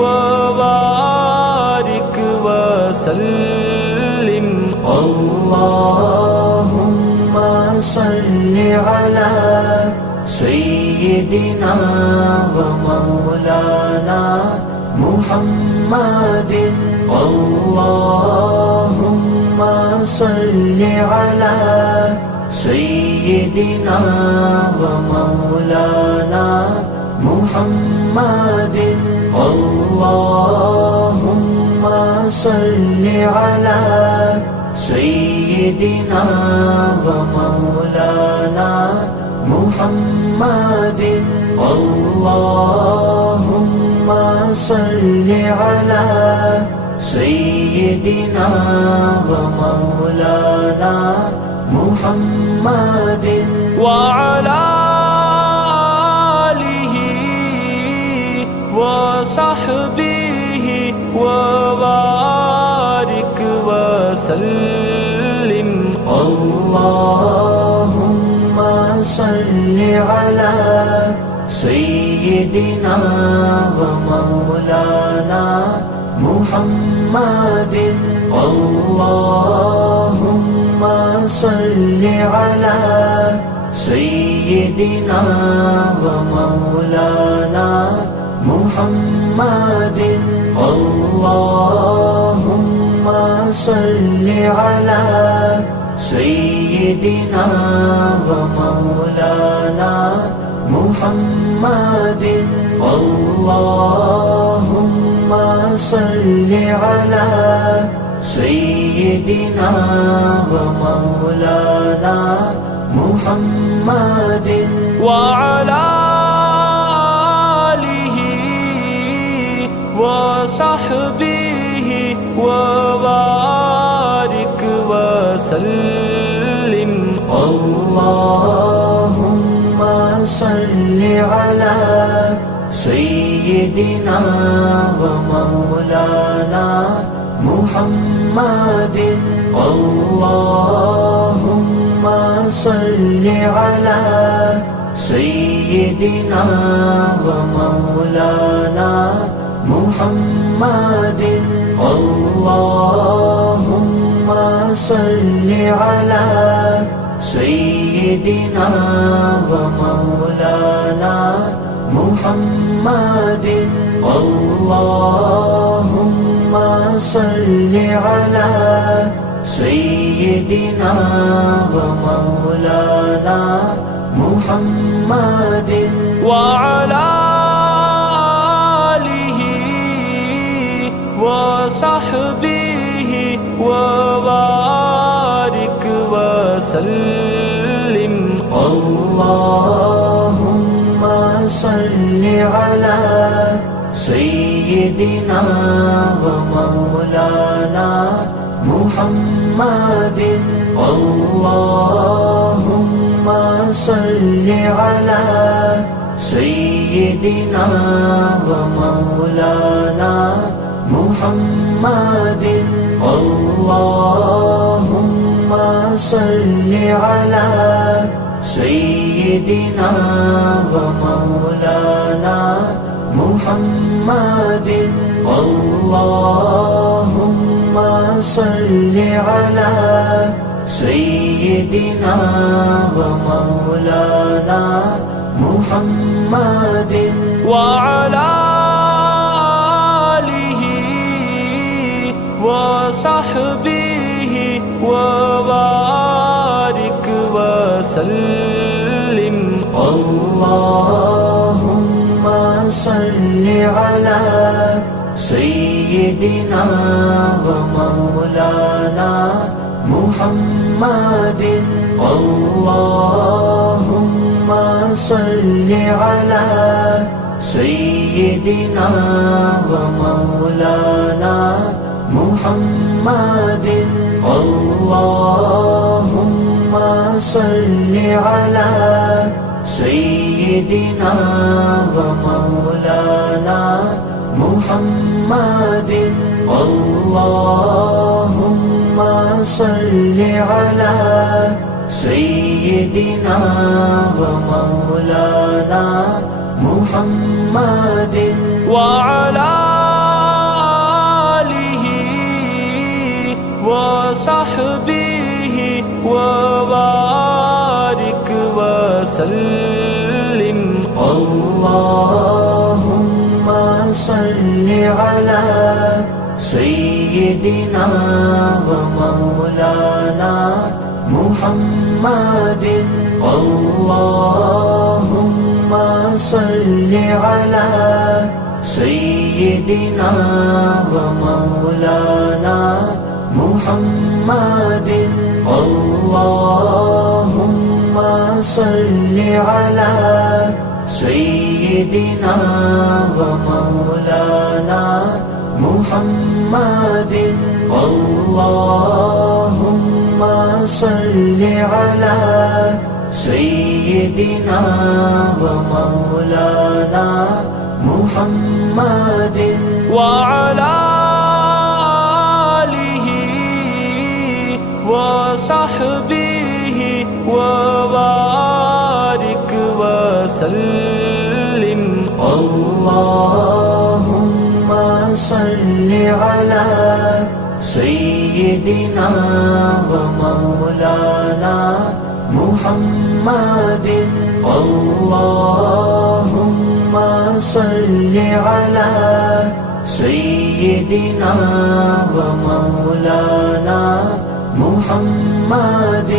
وبارك وسلم. اللهم صل على سيدنا ومولانا محمد. اللهم صل على سيدنا ومولانا محمد. اللهم صل على سيدنا ومولانا محمد. اللهم صل على سيدنا ومولانا محمد وعلى آله وصحبه وبارك وسلم. اللهم صل على سيدنا ومولانا محمد. اللهم صل على سيدنا ومولانا محمد. اللهم صل على سيدنا ومولانا محمد. اللهم صل على سيدنا ومولانا محمد وعلى آله وصحبه وبارك وسلم. اللهم صل على سيدنا ومولانا محمد. اللهم صل على سيدنا ومولانا محمد. اللهم صل على سيدنا ومولانا محمد. اللهم صل على سيدنا ومولانا محمد وعلى آله وصحبه وبارك وسلم. اللهم صل على سيدنا ومولانا محمد. اللهم صل على سيدنا ومولانا محمد. اللهم صل على سيدنا ومولانا محمد. اللهم صل على سيدنا ومولانا محمد وعلى آله وصحبه وبارك وسلم. اللهم صل على سيدنا ومولانا محمد. اللهم صل على سيدنا ومولانا محمد. اللهم صل على سيدنا ومولانا محمد. اللهم صل على سيدنا ومولانا محمد وعلى وسلم اللهم صل على سيدنا ومولانا محمد اللهم صل على سيدنا ومولانا محمد اللهم صل على سيدنا ومولانا محمد اللهم صل على سيدنا ومولانا محمد وعلى آله وصحبه وبارك وسلم اللهم صل على سيدنا ومولانا محمد اللهم صل على سيدنا ومولانا محمد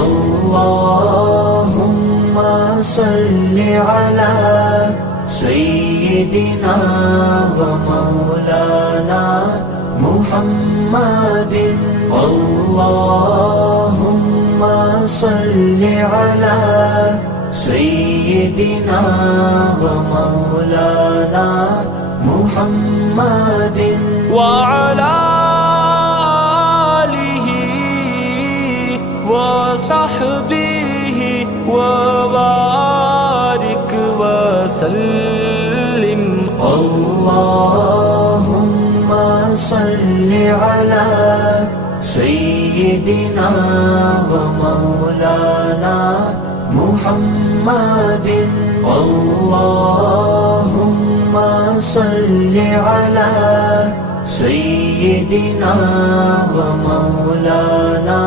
اللهم صل على سيدنا ومولانا محمد اللهم صل على سيدنا ومولانا محمد وعلى آله وصحبه وبارك وسلم اللهم صل على سيدنا ومولانا محمد اللهم صل على سيدنا ومولانا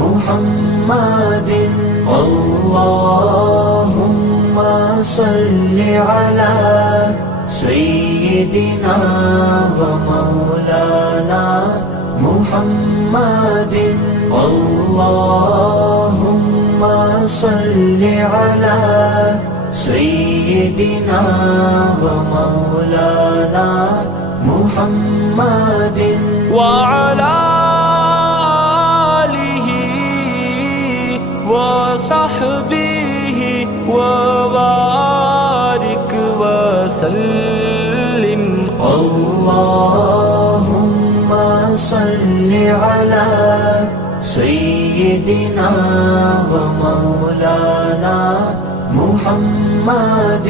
محمد اللهم صل على سيدنا ومولانا محمد اللهم صل على سيدنا ومولانا محمد وعلى آله وصحبه وبارك وسلم اللهم صل على سيدنا ومولانا محمد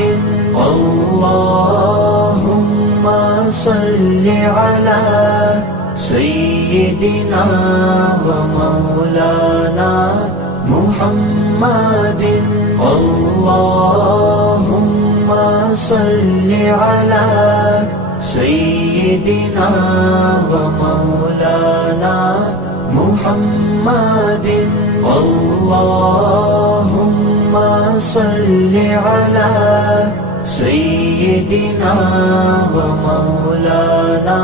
اللهم صل على سيدنا ومولانا محمد اللهم صل على سيدنا ومولانا محمد اللهم صل على سيدنا ومولانا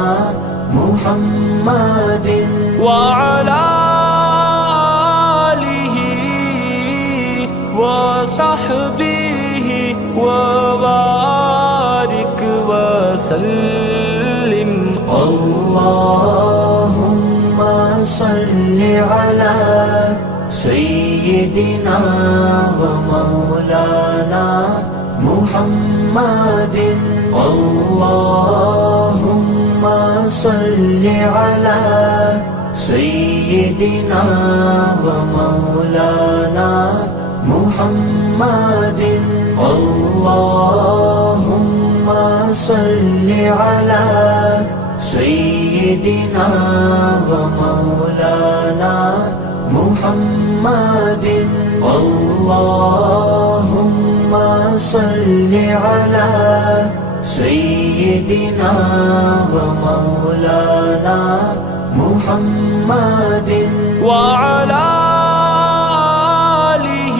محمد وعلى آله وصحبه وبارك وسلم اللهم صل على سيدنا ومولانا محمد اللهم صل على سيدنا ومولانا محمد اللهم صل على سيدنا ومولانا محمد اللهم صل على سيدنا ومولانا محمد وعلى آله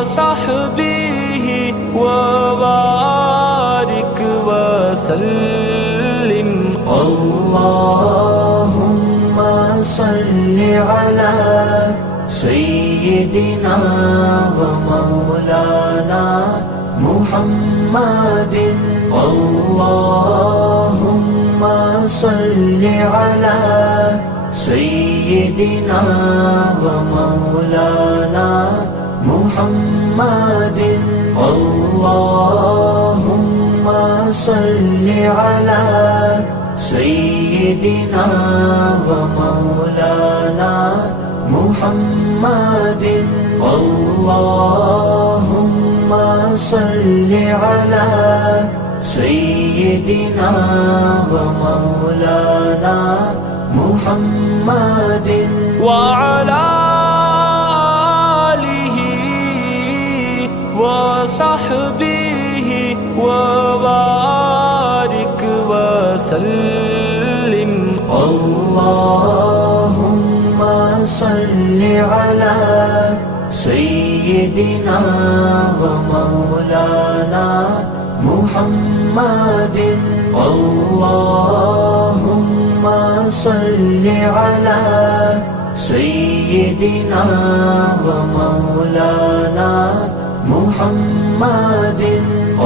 وصحبه وبارك وسلم. اللهم صل على سيدنا ومولانا محمد. اللهم صل على سيدنا ومولانا محمد. اللهم صل على سيدنا ومولانا محمد. اللهم صل على سيدنا ومولانا محمد وعلى آله وصحبه وبارك وسلم. اللهم صل على سيدنا ومولانا محمد. اللهم صل على سيدنا ومولانا محمد.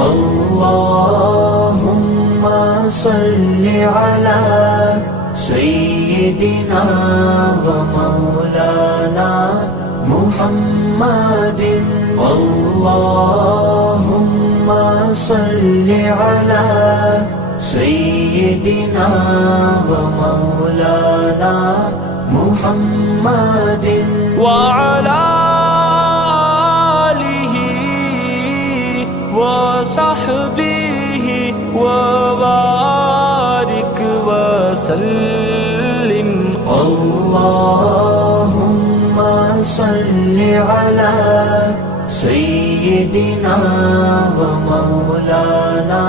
اللهم صل على سيدنا ومولانا محمد. اللهم صل على سيدنا ومولانا محمد وعلى آله وصحبه وبارك وسلم. اللهم صل على سيدنا ومولانا